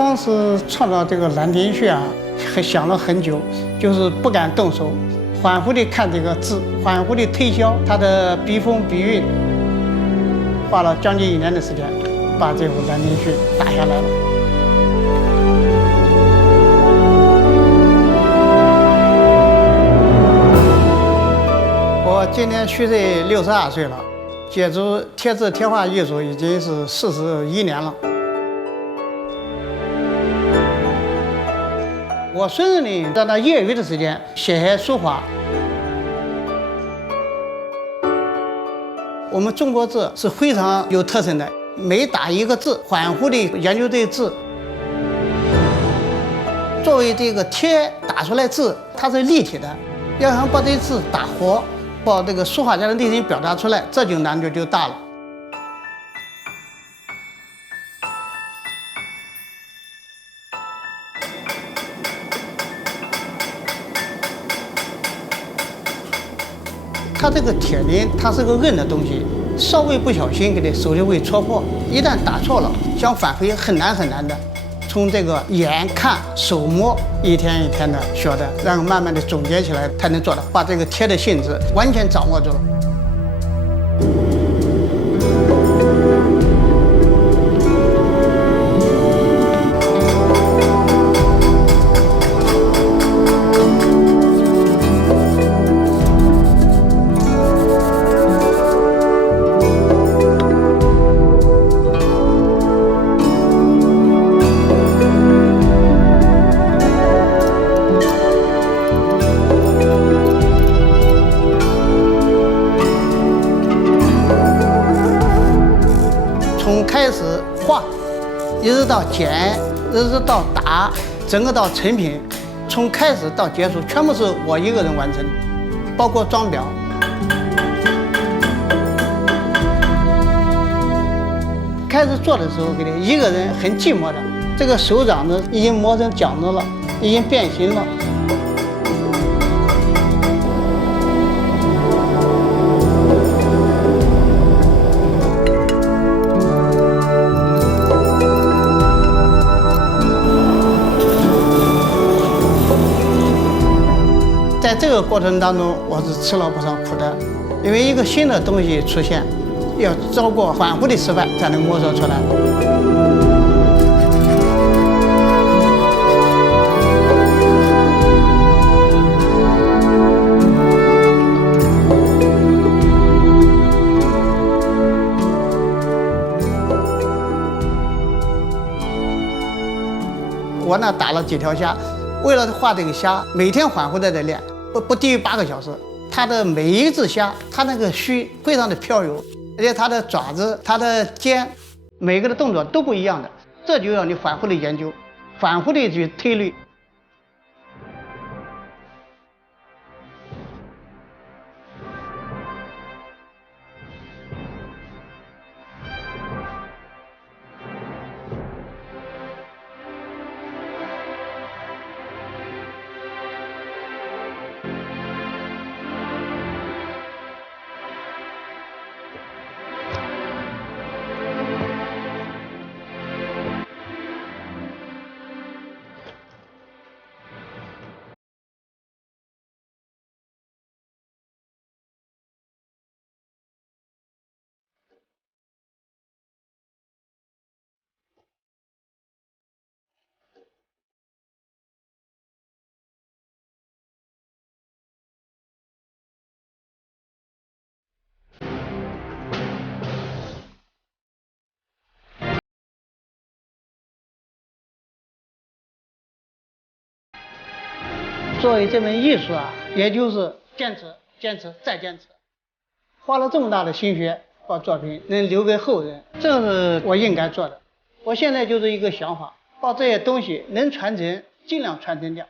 当时创造这个兰亭序啊，还想了很久，就是不敢动手，反复地看这个字，反复地推敲它的笔锋笔韵，花了将近1年的时间，把这幅兰亭序打下来了。我今年虚岁62岁了，接触贴字贴画艺术已经是41年了。我孙子呢，在他业余的时间写书法。我们中国字是非常有特色的，每打一个字，反复地研究这个字。作为这个贴打出来字，它是立体的，要想把这字打活，把这个书法家的内心表达出来，这就难度就大了。它这个铁呢，它是个韧的东西，稍微不小心给它手就会戳破。一旦打错了，想返回很难很难的。从这个眼看手摸，一天一天的学的，然后慢慢的总结起来，才能做到把这个贴的性质完全掌握住了。从开始画，一直到剪，一直到打，整个到成品，从开始到结束，全部是我一个人完成，包括装裱。开始做的时候，给你一个人很寂寞的，这个手掌子已经磨成茧子了，已经变形了。在这个过程当中，我是吃了不少苦的，因为一个新的东西出现，要经过反复的失败才能摸索出来。我那打了几条虾，为了画这个虾，每天反复在这练。不低于8个小时，它的每一只虾，它那个须非常的飘柔，而且它的爪子、它的尖，每个的动作都不一样的，这就要你反复的研究，反复的去推律。作为这门艺术啊，也就是坚持、坚持再坚持，花了这么大的心血把作品能留给后人，这是我应该做的。我现在就是一个想法，把这些东西能传承，尽量传承掉。